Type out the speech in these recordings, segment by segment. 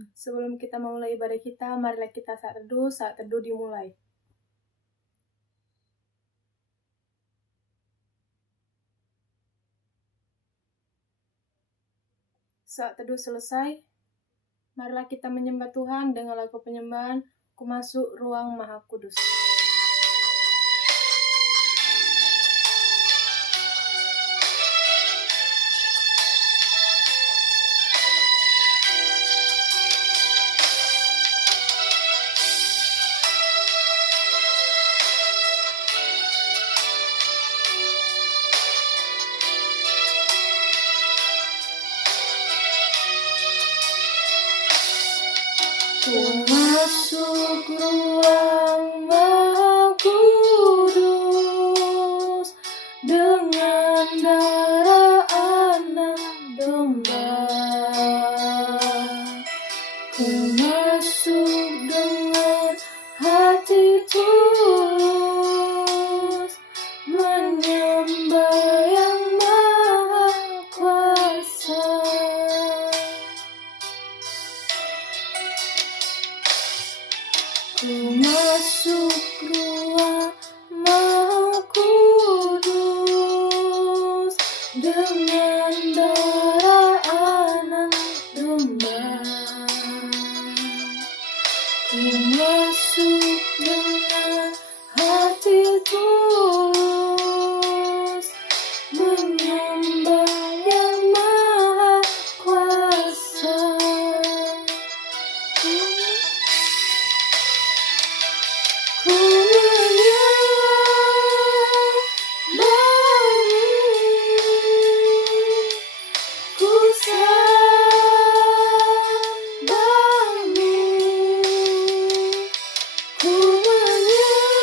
Sebelum kita memulai ibadah kita, marilah kita saat teduh dimulai. Saat teduh selesai, marilah kita menyembah Tuhan dengan lagu penyembahan, Ku Masuk Ruang Maha Kudus. Ku masuk ruang Maha Kudus dengan darah anak domba. Ku masuk dengan hati tulus menyembah Yang Maha Kuasa. Ku masuk ruang Maha Kudus dengan darah anak domba. Ku masuk dengan hati tulus menyembah Yang Maha Kuasa. Ku menyembahmu, ku sembahmu, ku menyembahmu,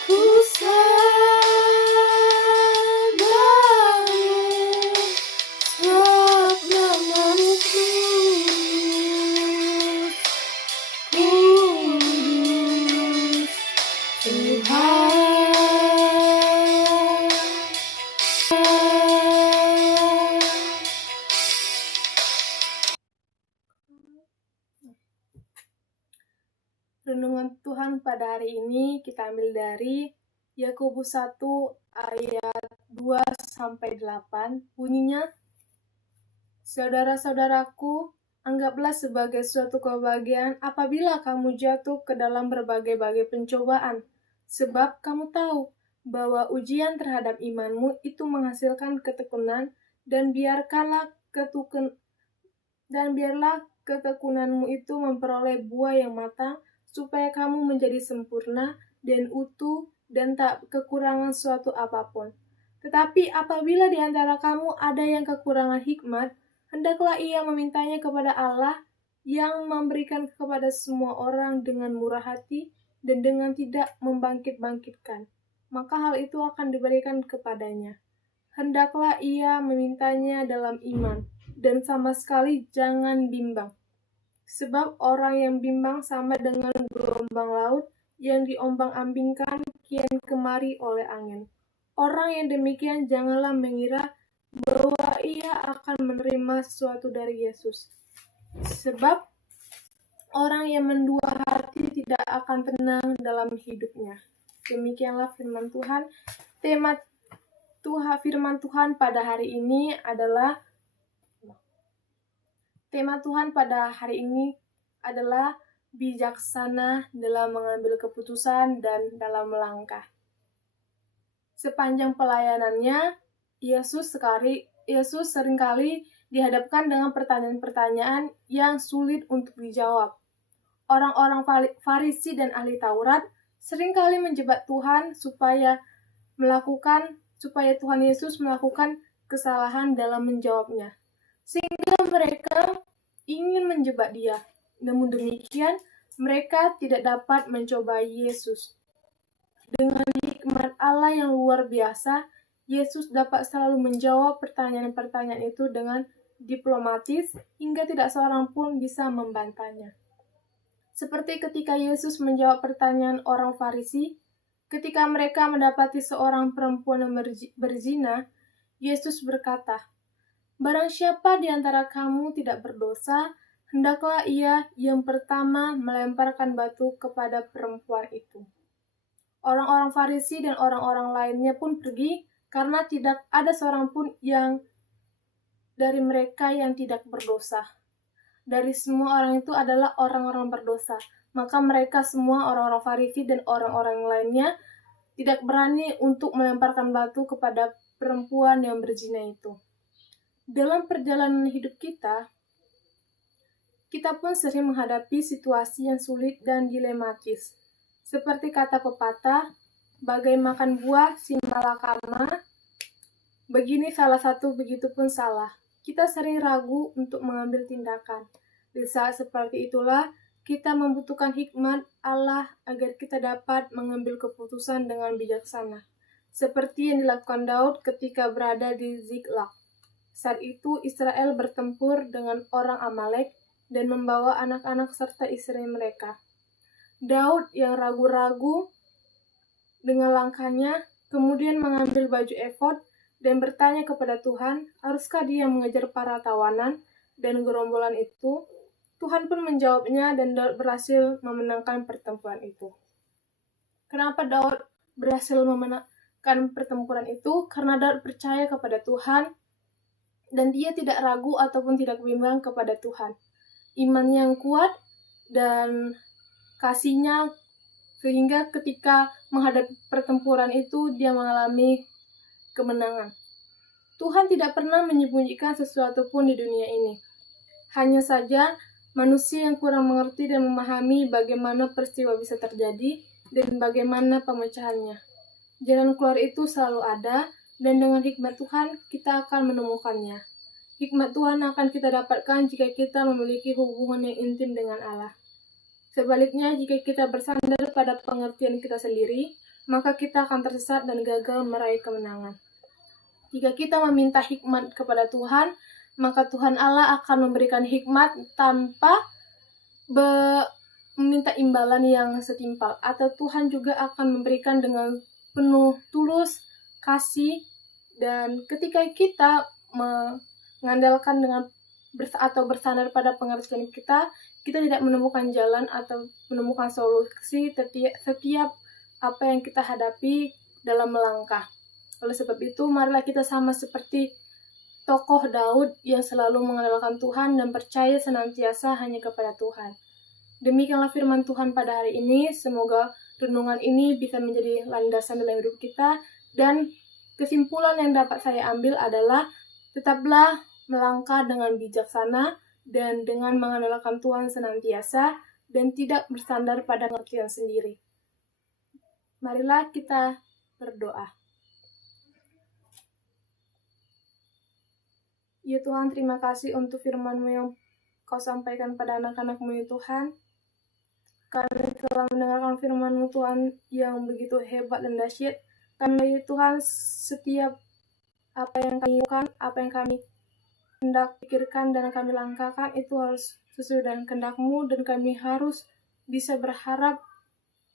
ku sembahmu, sebab namamu kudus, Tuhan. Renungan Tuhan pada hari ini kita ambil dari Yakobus 1 ayat 2-8. Bunyinya, Saudara-saudaraku, anggaplah sebagai suatu kebahagiaan apabila kamu jatuh ke dalam berbagai-bagai pencobaan, sebab kamu tahu bahwa ujian terhadap imanmu itu menghasilkan ketekunan, dan biarlah ketekunanmu itu memperoleh buah yang matang, supaya kamu menjadi sempurna dan utuh dan tak kekurangan suatu apapun. Tetapi apabila di antara kamu ada yang kekurangan hikmat, hendaklah ia memintanya kepada Allah yang memberikan kepada semua orang dengan murah hati dan dengan tidak membangkit-bangkitkan. Maka hal itu akan diberikan kepadanya. Hendaklah ia memintanya dalam iman, dan sama sekali jangan bimbang. Sebab orang yang bimbang sama dengan gelombang laut yang diombang-ambingkan kian kemari oleh angin. Orang yang demikian janganlah mengira bahwa ia akan menerima sesuatu dari Yesus. Sebab orang yang mendua hati tidak akan tenang dalam hidupnya. Demikianlah firman Tuhan. Tema firman Tuhan pada hari ini adalah bijaksana dalam mengambil keputusan dan dalam melangkah. Sepanjang pelayanannya, Yesus seringkali dihadapkan dengan pertanyaan-pertanyaan yang sulit untuk dijawab. Orang-orang Farisi dan ahli Taurat seringkali menjebak Tuhan supaya Tuhan Yesus melakukan kesalahan dalam menjawabnya, sehingga mereka ingin menjebak Dia. Namun demikian, mereka tidak dapat mencobai Yesus. Dengan hikmat Allah yang luar biasa, Yesus dapat selalu menjawab pertanyaan-pertanyaan itu dengan diplomatis, hingga tidak seorang pun bisa membantahnya. Seperti ketika Yesus menjawab pertanyaan orang Farisi, ketika mereka mendapati seorang perempuan yang berzina, Yesus berkata, "Barang siapa di antara kamu tidak berdosa, hendaklah ia yang pertama melemparkan batu kepada perempuan itu." Orang-orang Farisi dan orang-orang lainnya pun pergi karena tidak ada seorang pun yang dari mereka yang tidak berdosa. Dari semua orang itu adalah orang-orang berdosa. Maka mereka semua orang-orang Farisi dan orang-orang lainnya tidak berani untuk melemparkan batu kepada perempuan yang berzina itu. Dalam perjalanan hidup kita pun sering menghadapi situasi yang sulit dan dilematis. Seperti kata pepatah, bagai makan buah si malakama, begini salah satu, begitu pun salah. Kita sering ragu untuk mengambil tindakan. Di saat seperti itulah, kita membutuhkan hikmat Allah agar kita dapat mengambil keputusan dengan bijaksana. Seperti yang dilakukan Daud ketika berada di Ziklag. Saat itu Israel bertempur dengan orang Amalek dan membawa anak-anak serta istri mereka. Daud yang ragu-ragu dengan langkahnya kemudian mengambil baju efod dan bertanya kepada Tuhan, haruskah dia mengejar para tawanan dan gerombolan itu? Tuhan pun menjawabnya dan Daud berhasil memenangkan pertempuran itu. Kenapa Daud berhasil memenangkan pertempuran itu? Karena Daud percaya kepada Tuhan dan dia tidak ragu ataupun tidak bimbang kepada Tuhan. Iman yang kuat dan kasihnya sehingga ketika menghadapi pertempuran itu dia mengalami kemenangan. Tuhan tidak pernah menyembunyikan sesuatu pun di dunia ini. Hanya saja manusia yang kurang mengerti dan memahami bagaimana peristiwa bisa terjadi dan bagaimana pemecahannya. Jalan keluar itu selalu ada, dan dengan hikmat Tuhan kita akan menemukannya. Hikmat Tuhan akan kita dapatkan jika kita memiliki hubungan yang intim dengan Allah. Sebaliknya, jika kita bersandar pada pengertian kita sendiri, maka kita akan tersesat dan gagal meraih kemenangan. Jika kita meminta hikmat kepada Tuhan, maka Tuhan Allah akan memberikan hikmat tanpa meminta imbalan yang setimpal. Atau Tuhan juga akan memberikan dengan penuh tulus, kasih, dan ketika kita mengandalkan atau bersandar pada pengertian kita tidak menemukan jalan atau menemukan solusi setiap apa yang kita hadapi dalam melangkah. Oleh sebab itu, marilah kita sama seperti tokoh Daud yang selalu mengandalkan Tuhan dan percaya senantiasa hanya kepada Tuhan. Demikianlah firman Tuhan pada hari ini. Semoga renungan ini bisa menjadi landasan dalam hidup kita, dan kesimpulan yang dapat saya ambil adalah tetaplah melangkah dengan bijaksana dan dengan mengandalkan Tuhan senantiasa dan tidak bersandar pada pengertian sendiri. Marilah kita berdoa. Ya Tuhan, terima kasih untuk firman-Mu yang Kau sampaikan pada anak-anak-Mu ya Tuhan. Kami telah mendengarkan firman-Mu Tuhan yang begitu hebat dan dahsyat. Karena ya Tuhan, setiap apa yang kami lakukan, apa yang kami hendak pikirkan dan kami langkahkan itu harus sesuai dengan kehendak-Mu, dan kami harus bisa berharap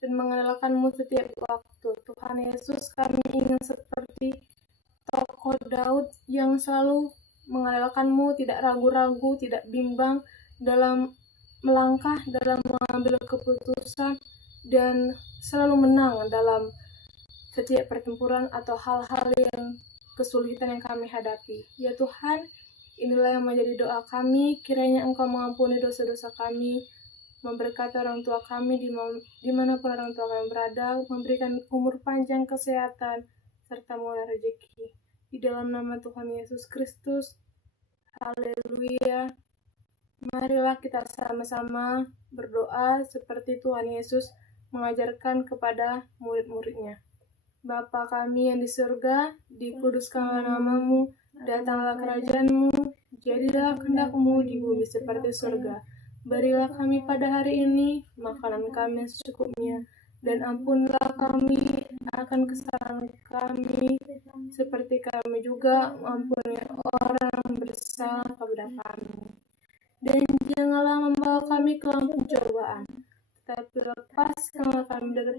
dan mengandalkan-Mu setiap waktu. Tuhan Yesus, kami ingin seperti tokoh Daud yang selalu mengandalkan-Mu, tidak ragu-ragu, tidak bimbang dalam melangkah, dalam mengambil keputusan, dan selalu menang dalam setiap pertempuran atau hal-hal yang kesulitan yang kami hadapi. Ya Tuhan, inilah yang menjadi doa kami, kiranya Engkau mengampuni dosa-dosa kami, memberkati orang tua kami dimanapun orang tua kami berada, memberikan umur panjang, kesehatan, serta murah rezeki. Di dalam nama Tuhan Yesus Kristus, haleluya. Marilah kita sama-sama berdoa seperti Tuhan Yesus mengajarkan kepada murid-muridnya. Bapa kami yang di surga, dikuduskanlah nama-Mu, datanglah kerajaan-Mu, jadilah kehendak-Mu di bumi seperti surga. Berilah kami pada hari ini makanan kami yang secukupnya, dan ampunilah kami akan kesalahan kami, seperti kami juga mengampuni orang bersalah kepada kami. Dan janganlah membawa kami ke dalam pencobaan, tapi lepaskanlah kami dari